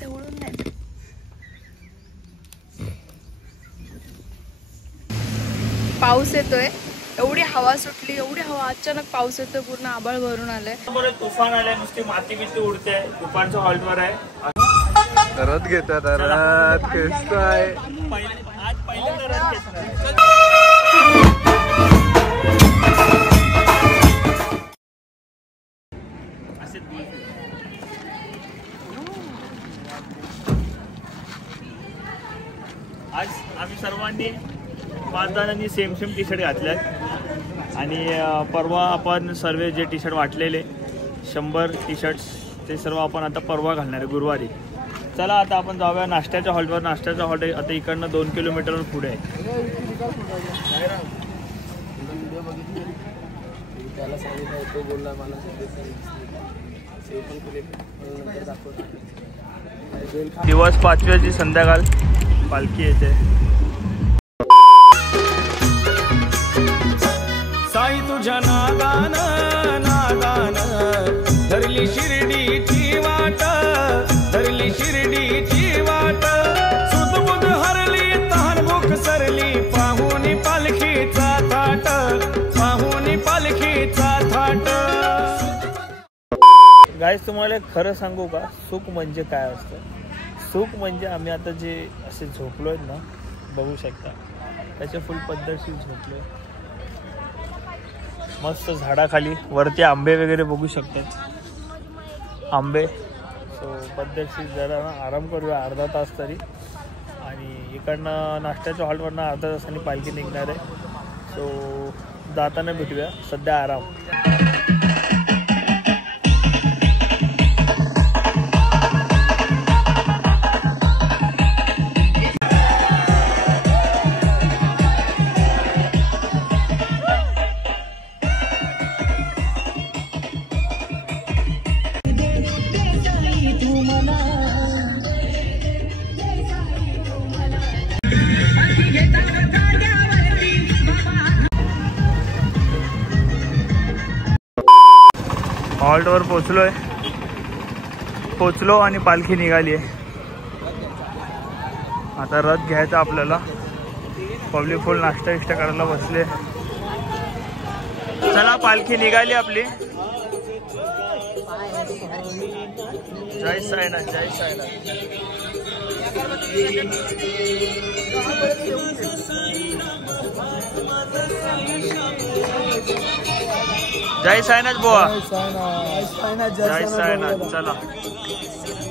जवळून नाही. पाऊस येतोय, एवढी हवा सुटली, एवढी हवा, अचानक पाऊस येतोय, पूर्ण आभाळ भरून आलंय. तुफान आलंय, नुसती माती बिती उडते. दुपारच्या हॉल्टवर आहे. रथ घेतात, रथ खेचताय. आज पहिल्यांदा रथ खेचणार. आज आम्ही सर्वांनी 5 जणांनी सेम टी शर्ट घातल्यात आणि परवा आपण सर्व जे टी शर्ट वाटलेले 100 टी शर्ट्स ते सर्व आपण आता परवा घालणार आहे गुरुवारी. चला आता आपण जाऊया नाश्त्याच्या हॉलवर. नाश्त्याचा हॉल आता इकडनं 2 किलोमीटर पुढे आहे. दिवस 5व्याची संध्याकाळ, पालखी येते. साई तुझ्या नादान नादान धरली शिर्डीची वाट, धरली शिर्डीची वाट. सुदबुद हरली तहान भूक सरली, पाहुणी पालखीचा थाट, पाहुणी पालखीचा थाट. गाईस तुम्हाला खरं सांगू का, सुख म्हणजे काय असतं? सुख म्हणजे आम्ही आता जे असे झोपलोय ना, बघू शकता त्याच्या फुल पद्धतशीर झोपलोय. मस्त झाडाखाली, वरती आंबे वगैरे बघू शकतात, आंबे. सो पद्धतशीर जरा आराम करूया अर्धा तास तरी. आणि इकडनं नाश्त्याच्या हॉलवरनं अर्धा तासांनी पालखी निघणार आहे. सो जाताना भेटूया, सध्या आराम. हॉल्टवर पोचलो आणि पालखी निघाली आहे. आता रथ घ्यायचा आपल्याला. पब्लिक फुल नाश्ता करायला बसले. चला पालखी निघाली आपली. जय साईनाथ, जय साईनाथ. जय साईनाथ बुवा, जय साईनाथ. चला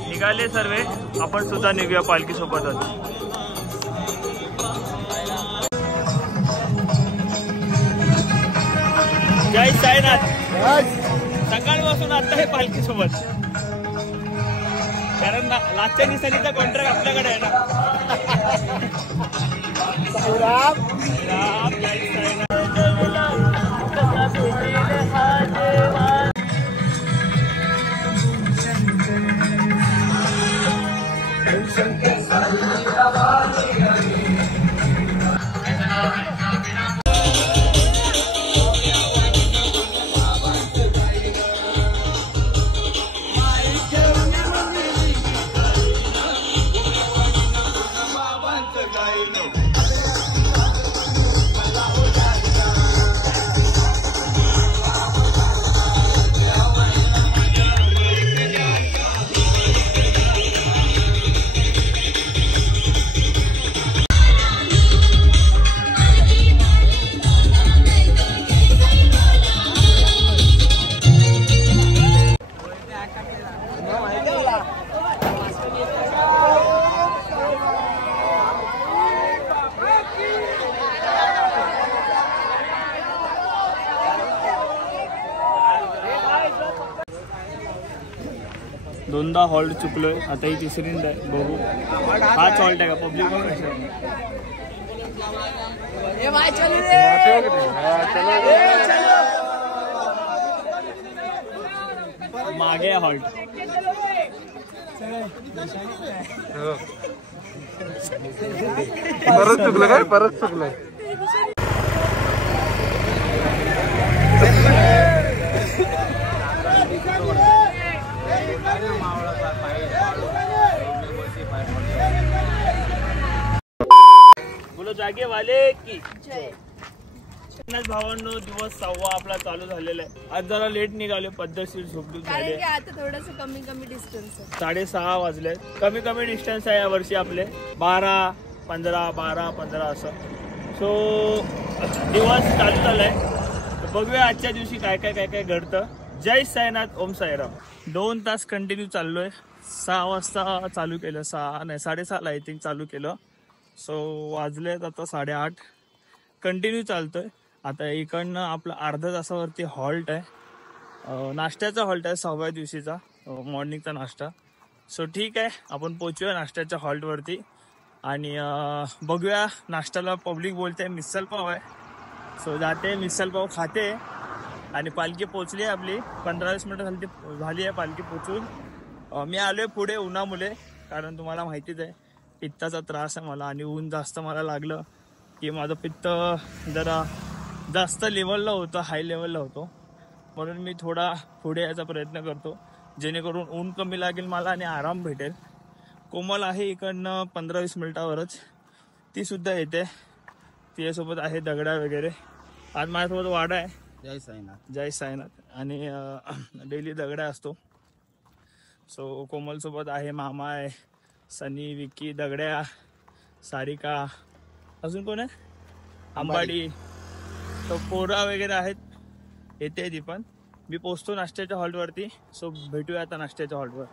निघाले सर्वे, आपण सुद्धा निघूया पालखी सोबतच. जय साईनाथ. सकाळपासून आता हे पालखी सोबत, कारण लास्टच्या निशाणीचा कॉन्ट्रॅक्ट आपल्याकडे आहे ना. जय साईनाथ. दोनदा हॉल्ट चुकलोय, आता ही तिसरींदा आहे. बघू हाच हॉल्ट आहे का पब्लिक. मागे हॉल्ट. परत चुकलं काय, परत चुकलं. जागेवाले की भावांनो, दिवस 6वा आपला चालू झालेला आहे. आज जरा लेट निघाले, पद्धतशीर झोपडून झाले. आता थोडस कमी डिस्टन्स आहे. 6:30 वाजले. कमी डिस्टन्स आहे यावर्षी आपले. 12-15 असं. सो दिवस चालू झालाय. बघूया आजच्या दिवशी काय घडतं. जय साईनाथ, ओम साईराम. 2 तास कंटिन्यू चाललोय. 6 वाजता चालू केलं, 6:30 आय थिंक चालू केलं. सो वाजलेत आता 8:30. कंटिन्यू चालतोय. आता इकडनं आपलं अर्ध्या तासावरती हॉल्ट आहे. नाश्त्याचा हॉल्ट आहे 6व्या दिवशीचा, मॉर्निंगचा नाश्ता. सो ठीक आहे, आपण पोचूया नाश्त्याच्या हॉल्टवरती आणि बघूया. नाश्त्याला पब्लिक बोलते मिसल पाव आहे. सो जाते, मिसल पाव खाते आणि पालखी पोचली आहे आपली. 15-20 मिनिटं झाली आहे पालखी पोचून. मी आलोय पुढे उन्हामुळे, कारण तुम्हाला माहितीच आहे पित्ताचा त्रास आहे मला आणि ऊन जास्त मला लागलं की माझं पित्त जरा जास्त लेवलला होतं, हाय लेवलला होतो. म्हणून मी थोडा पुढे यायचा प्रयत्न करतो, जेणेकरून ऊन कमी लागेल मला आणि आराम भेटेल. कोमल आहे इकडनं 15-20 मिनिटावरच, ती सुद्धा येते. तिच्यासोबत आहे दगडा वगैरे. आज माझ्यासोबत वाडा आहे. जय साईनाथ. आणि डेली दगडा असतो. सो कोमलसोबत आहे, मामा आहे, सनी, विक्की, दगड्या, सारिका, अजून कोण आहे, अंबाडी. तो पोरा वगैरे आहेत, येते ती पण. मी पोचतो नाश्त्याच्या हॉल्टवरती. सो भेटूया आता नाश्त्याच्या हॉल्टवर.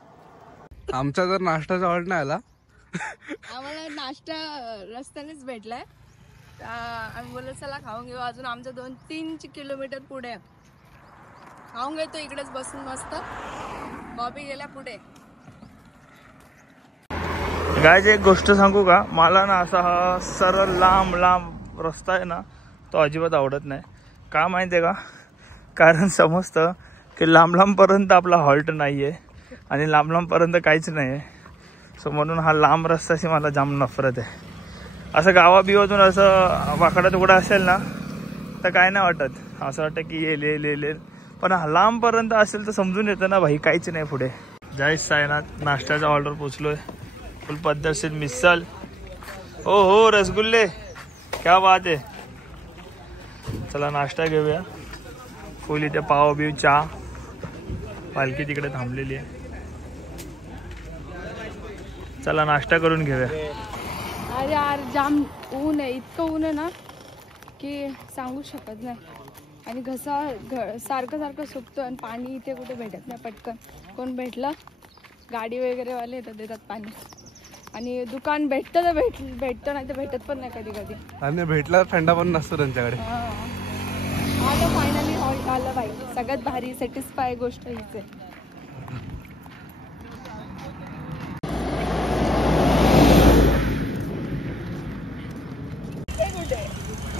आमचा जर नाश्त्याचा हॉल्ट नाही आला, आम्हाला नाश्ता रस्त्यानेच भेटलाय. आम्ही बोललो चला खाऊन घेऊ. अजून आमचं 2-3 किलोमीटर पुढे खाऊन घेतो इकडेच बसून मस्त. बॉबी गेल्या पुढे. गायज एक गोष्ट सांगू का, मला ना असा हा सरळ लांब रस्ता आहे ना, तो अजिबात आवडत नाही. का माहिती आहे का, कारण समजतं की लांबपर्यंत आपला हॉल्ट नाही आहे आणि लांबपर्यंत काहीच नाही आहे. सो म्हणून हा लांब रस्त्याशी मला जाम नफरत आहे. असं गावाबिवातून असं वाकडा तुकडा असेल ना तर काय नाही वाटत, असं वाटतं की येईल. पण लांबपर्यंत असेल तर समजून येतं ना भाई काहीच नाही पुढे. जय साईनाथ. नाश्त्याच्या ऑर्डर पोचलोय. फुल पद्धतशीर मिसल. हो रसगुल्ले, क्या बात आहे. चला नाश्ता घेऊया. फुल इथे पाव बिव चहा. पालखी तिकडे थांबलेली आहे. चला नाश्ता करून घेऊया. अरे यार जाम ऊन आहे, इतकं ऊन आहे ना की सांगू शकत नाही. आणि घसा सारखं सुकतो आणि पाणी इथे कुठे भेटत नाही पटकन. कोण भेटलं गाडी वगैरे वाले येतात, देतात पाणी. आणि दुकान भेटतं तर भेटतं, नाही तर भेटत पण नाही कधी. आणि भेटला थंडा पण नसतो त्यांच्याकडे. आलं फायनली हॉल्ट आलं बाई. सगळ्यात भारी सॅटिस्फाय गोष्ट हीच आहे.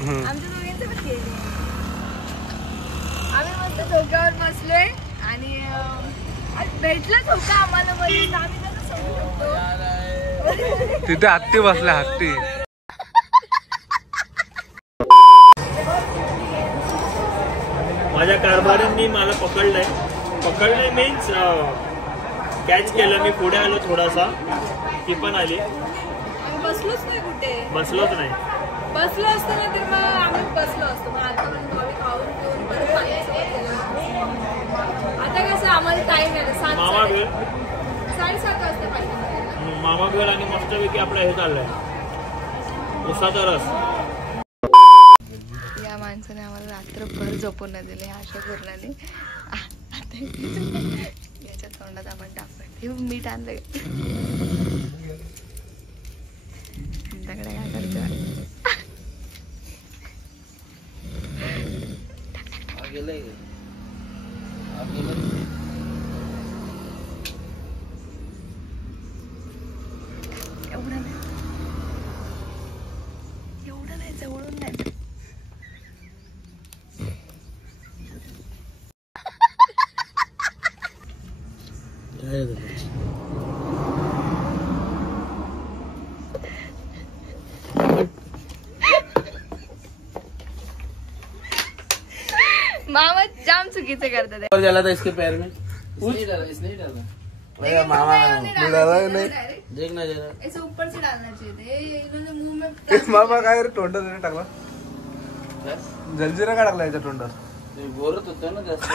आमच्या दोघांचं पण केली. आम्ही मस्त धोक्यावर बसलोय आणि भेटला धोका आम्हाला. मध्ये आम्ही कसं समजू शकतो. तिथे हत्ती बसल्या, हत्ती. माझ्या कारभारांनी मला पकडलंय मीन्स कॅच केलं. मी पुढे आलो थोडासा, ती पण आली. आम्ही बसलोच नाही कुठे. बसलोच नाही. बसलो असतो ना तर मग आम्ही बसलो असतो. मग आतापर्यंत आम्ही खाऊन पिऊन परत आता कसं आम्हाला टाइम आहे. 7:30 वाजता पाहिजे. मामा भेळ आणि मस्तपैकी आपलं हे चाललंय उसाचा रस. या माणसाने आम्हाला रात्रभर झोपून नाही दिले. आशा पूर्णाने याच्या तोंडात आपण टाकतोय. हे मीठ आणलंय. दगडा काय करतो. एवढं नाही जवळून नाही. मामा जाम चुकीचे करतात. और जला था इसके पैर में. मामा देखना जरा ऐसे ऊपर से डालना चाहिए इन्होंने मुंह में मामा काय रे तोंडात टाकला जलजिरा का टाकला याच्या तोंडात बोलत होतो ना जास्त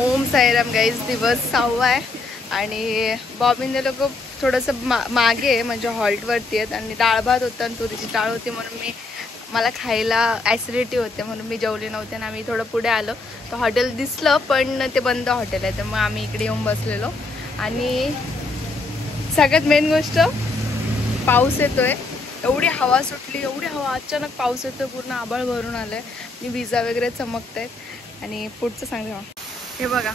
ओम साईराम गाईज दिवस 6वा आहे आणि बॉबीने लोक थोडंसं मागे आहे म्हणजे हॉल्टवरती आहेत आणि डाळ भात होतं आणि तुरीची डाळ होती म्हणून मला खायला ॲसिडिटी होते म्हणून मी जेवले नव्हते आणि आम्ही थोडं पुढे आलो तर हॉटेल दिसलं पण ते बंद हॉटेल आहे त्यामुळे आम्ही इकडे येऊन बसलेलो आणि सगळ्यात मेन गोष्ट पाऊस येतोय एवढी हवा सुटली एवढी हवा अचानक पाऊस येतोय पूर्ण आभाळ भरून आलं आहे आणि विजा वगैरे चमकत आहेत आणि पुढचं सांगते हे बघा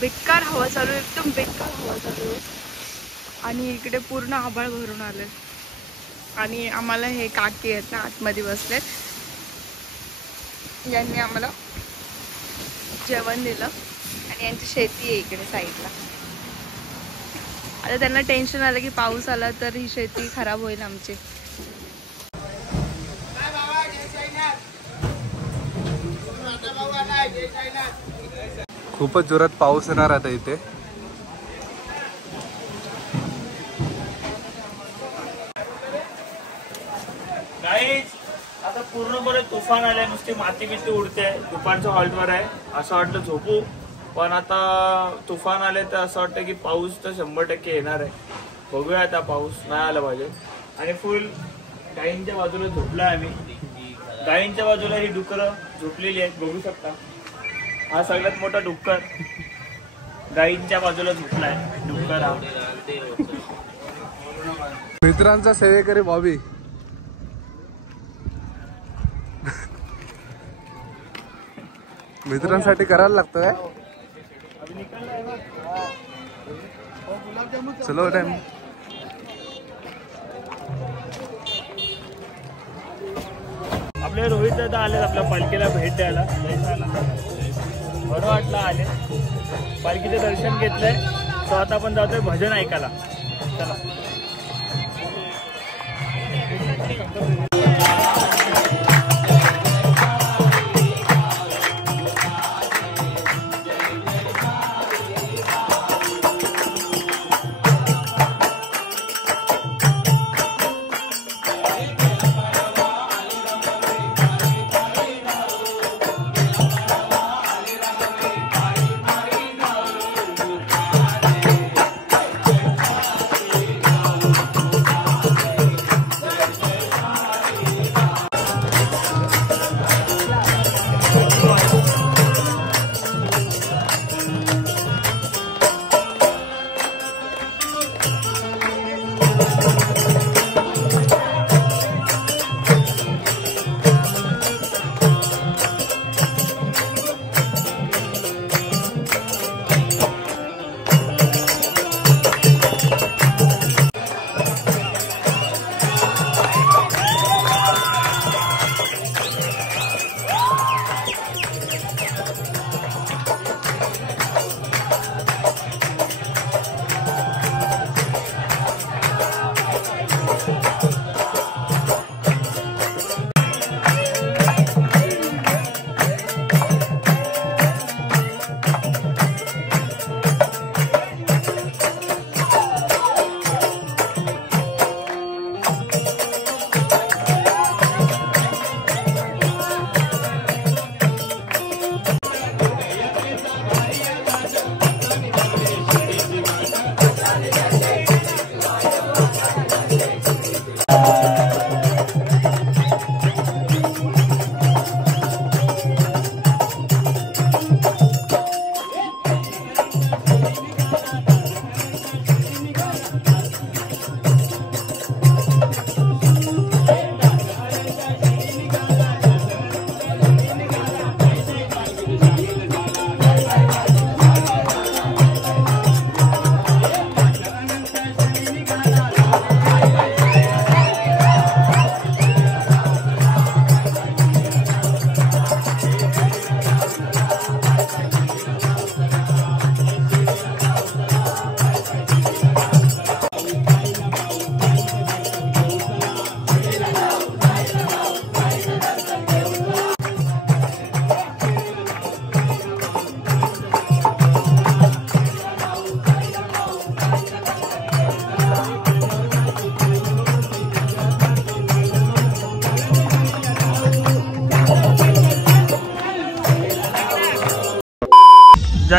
बेकार हवा चालू आहे एकदम बेकार हवा चालू आहे आणि इकडे पूर्ण आभाळ भरून आले आणि आम्हाला हे काकी आहेत ना आतमध्ये बसलेत यांनी आम्हाला जेवण दिलं आणि यांची शेती आहे इकडे साईडला आता त्यांना टेन्शन आलं की पाऊस आला तर ही शेती खराब होईल आमची खूपच जोरात पाऊस येणार आता इथे आता पूर्णपणे तुफान आलंय नुसती माती बिती उडते दुपारच्या हॉल्टवर आहे असं वाटलं झोपू पण आता तुफान आले तर असं वाटतं की पाऊस तर 100% येणार आहे बघूया आता पाऊस नाही आला पाहिजे आणि फुल गायींच्या बाजूला झोपलाय आम्ही गायींच्या बाजूला ही डुकरं झोपलेली आहेत बघू शकता हा सगळ्यात मोठा डुक्कर गायींच्या बाजूला झोपलाय डुक्कर हा मित्रांचा सेवेकरी बॉबी मित्रांसाठी करायला लागतं काय चलो टाइम आपले रोहित दादा आले आपल्या पालखीला भेट द्यायला बरं वाटलं आले पालखीचं दर्शन घेतलंय तो आता आपण जातोय भजन ऐकायला चला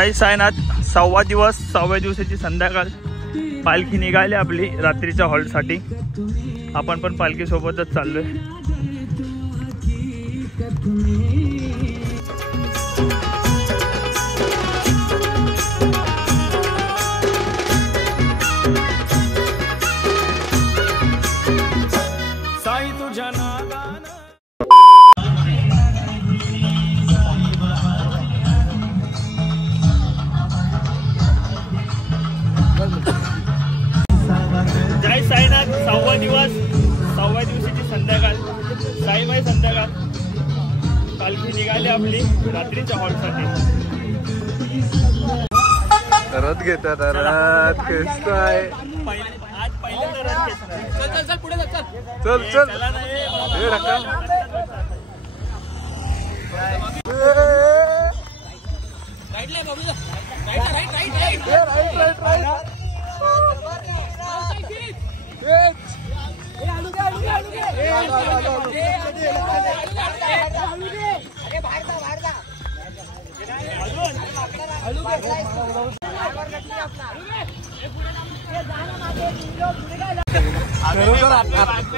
जय साईनाथ. 6वा दिवस, 6व्या दिवसाची संध्याकाळ. पालखी निघाली आपली रात्रीच्या हॉल्टसाठी. आपण पण पालखी सोबतच चाललोय. साई तुझ्या नादान. जय साईनाथ. 6वा दिवस, 6व्या दिवशीची संध्याकाळ. साईबाई संध्याकाळ. पालखी निघाली आपली रात्रीच्या हॉलसाठी. रथ घेतात. रथ खेचतोय. आज पहिल्यांदा रथ खेचणार. चल पुढे चल. चल चल. चला ना ए, हे रका.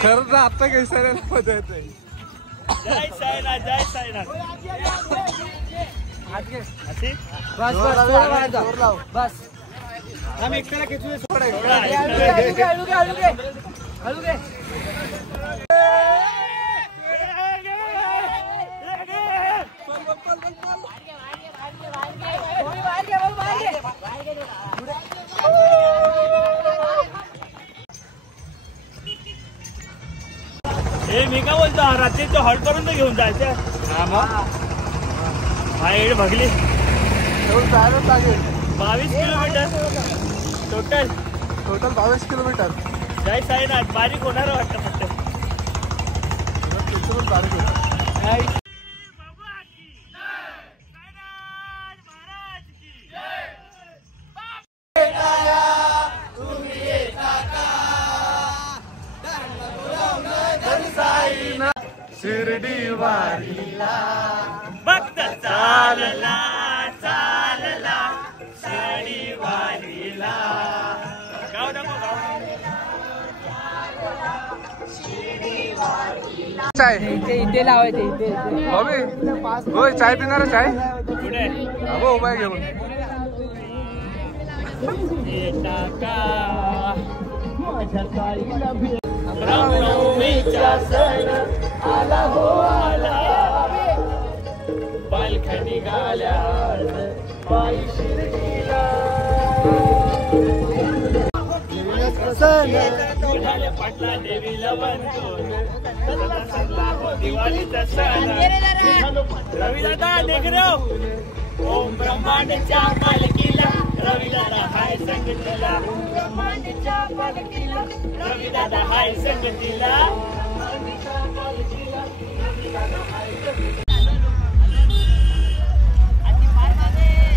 खरं तर आता कैसा मजा येते. जय साईनाथ. जय साईनाथ. मी काय बोलतो, रात्रीच्या हॉल पर्यंत घेऊन जायचं. हा एड भगली. 22 किलोमीटर टोटल 22 किलोमीटर. जय साईनाथ. बारीक होणार वाटतं फक्त. शिर्डी वारीला भक्त चालला चालला शिर्डी वारीला. गाव नको गाव. चाय इथे लावायचे इथे. बॉबी होय चाय पिणार आहे. चाय पुढे हो उभा घेऊन. रामनवमीचा सण आला हो आला. पालख्या निघाल्या पायी शिर्डीला. पाटला देवीला बनतो दिवाळीचा सण. रविदादा देख रे हो. ओम ब्रह्मांडच्या पालखीला रविदादा हाय संगतीला. ब्रह्मांडच्या पालखीला रविदादा हाय संगतीला.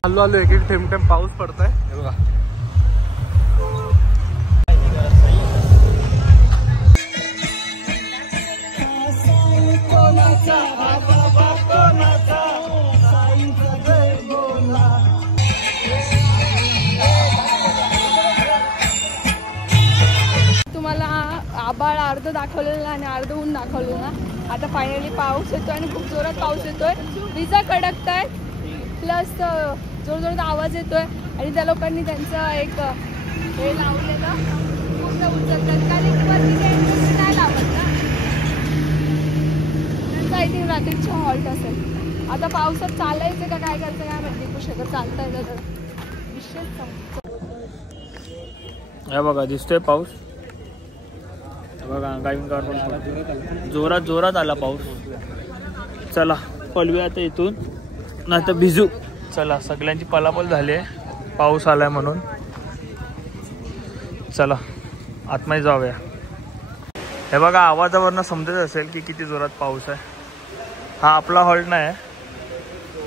आलो आलो. एक एक थेंब थेंब पाऊस पडतोय. हे बघा. तुम्हाला आभाळ अर्ध दाखवलेलं आणि अर्ध ऊन दाखवलेलं ना. आता फायनली पाऊस येतोय आणि खूप जोरात पाऊस येतोय. विजा कडकताय प्लस जोरजोरात आवाज येतोय. आणि त्या लोकांनी त्यांचं एक हे लावलेलं पूर्ण उचलतात कारण नाही लावत ना. त्यांचं आय थिंक रात्रीची हॉल्ट असेल. आता पावसात चालायचं का काय करायचं काय माहिती. कुठे चालता येतं तर विशेष. हे बघा दिसतोय पाऊस. बघा गायन जोरात जोरात आला पाऊस. चला पळूया आता इथून नाही तर भिजू. चला सगळ्यांची पलापल झाली आहे पाऊस आलाय म्हणून. चला आतमध्ये जाऊया. हे बघा आवाजावरनं समजत असेल की किती जोरात पाऊस आहे. हा आपला हॉल्ट नाही.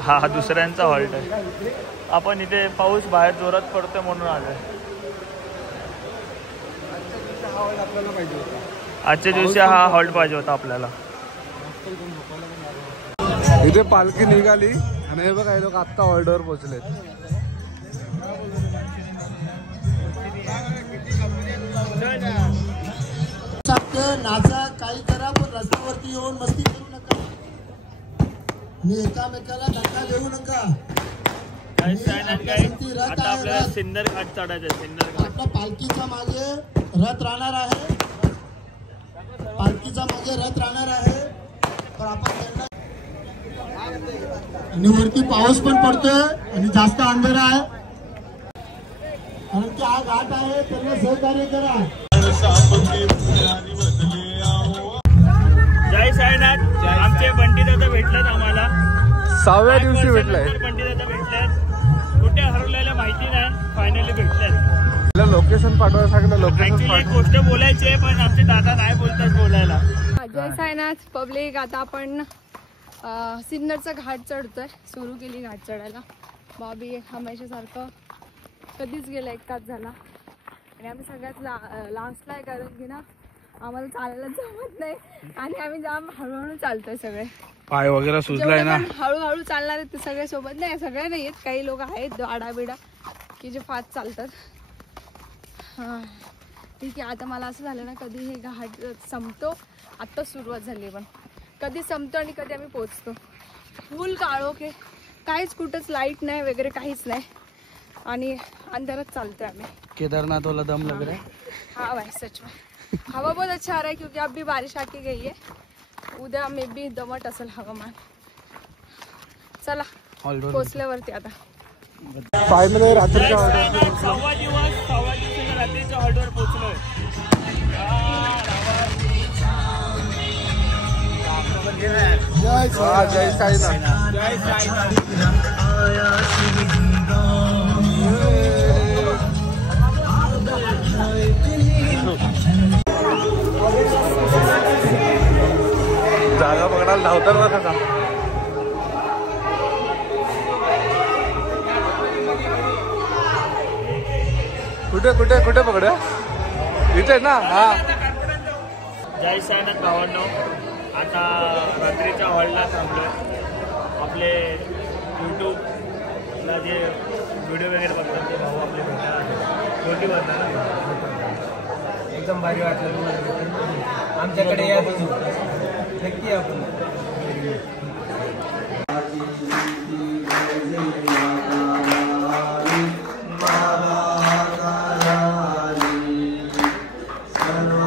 हा दुसऱ्यांचा हॉल्ट आहे. आपण इथे पाऊस बाहेर जोरात पडतोय म्हणून आलोय. आजच्या दिवशी हा हॉल्ट पाहिजे होता आपल्याला. इथे पालखी निघाली आणि हे बघा हे लोक आत्ता हॉल्टवर पोहोचलेत. नाचा काही करा पण रस्त्यावरती येऊन मस्ती करू नका आणि एकामेकाला धक्का देऊ नका. आता आपल्याला सिन्नर घाट चढायचं. सिन्नर घाट आपला पालखीचा मागे रथ राहणार आहे. पालखीचा मागे रथ राहणार आहे. तर आपण त्यांना आणि वरती पाऊस पण पडतोय आणि जास्त अंधारा आहे कारण की हा घाट आहे. त्यांना सहकार्य करा. जय साईनाथ. आमचे बंटी दादा भेटलेत आम्हाला 6व्या दिवशी भेटलाय. बंटी दादा भेटलेत. कुठे हरवलेल्या माहिती नाही. फायनली भेटलेत. लोकेशन पाठवायला सांगितलं. लोकेशन ऍक्च्युली एक गोष्ट बोलायची आहे पण आमचे दादा नाही बोलतात बोलायला. जय साईनाथ पब्लिक. आता आपण सिन्नरचा घाट चढतोय. सुरू केली घाट चढायला. बॉबी हमेशासारखं कधीच गेला 1 तास झाला आणि आम्ही सगळ्यात लास्टला आहे कारण की ना आम्हाला चालायला जमत नाही आणि आम्ही जाम हळूहळू चालतोय. सगळे पाय वगैरे सुजलाय ना. हळूहळू चालणार आहेत ते सगळे सोबत नाही. सगळे नाही आहेत. काही लोक आहेत आडाबिडा की जे फास्ट चालतात. हां ठीक आहे. आता मला असं झालं ना कधी हे घाट संपतो. आत्ता सुरुवात झाली पण कधी संपतो आणि कधी आम्ही पोचतो. फुल काळोख आहे. काहीच कुठंच लाईट नाही वगैरे काहीच नाही आणि अंधारात चालतोय आम्ही. केदारनाथ वाला दम लग रहा है. हाँ भाई सच में हवा बहुत अच्छा आ रहा है क्योंकि अब भी बारिश आके गई है. उद्या मे बी दमट असेल हवामान. चला पोचल्यावरती आता फायनली रात्रीच्या 6वा दिवशी रात्रीच्या हॉल्टवर पोहोचलोय. जय साईनाथ. जय साईनाथ. जागा बघायला धावतात बघा का. कुठे कुठे कुठे पकड इथे ना. हा जय साईनाथ भावांनो. आता रात्रीच्या हॉलला थांबलोय. आपले यूट्यूबला जे व्हिडिओ वगैरे बघतात ते भाऊ आपले भेटतात. मोठी बनतात ना. एकदम भारी वाटलं. आमच्याकडे या नक्की आपण. सर्व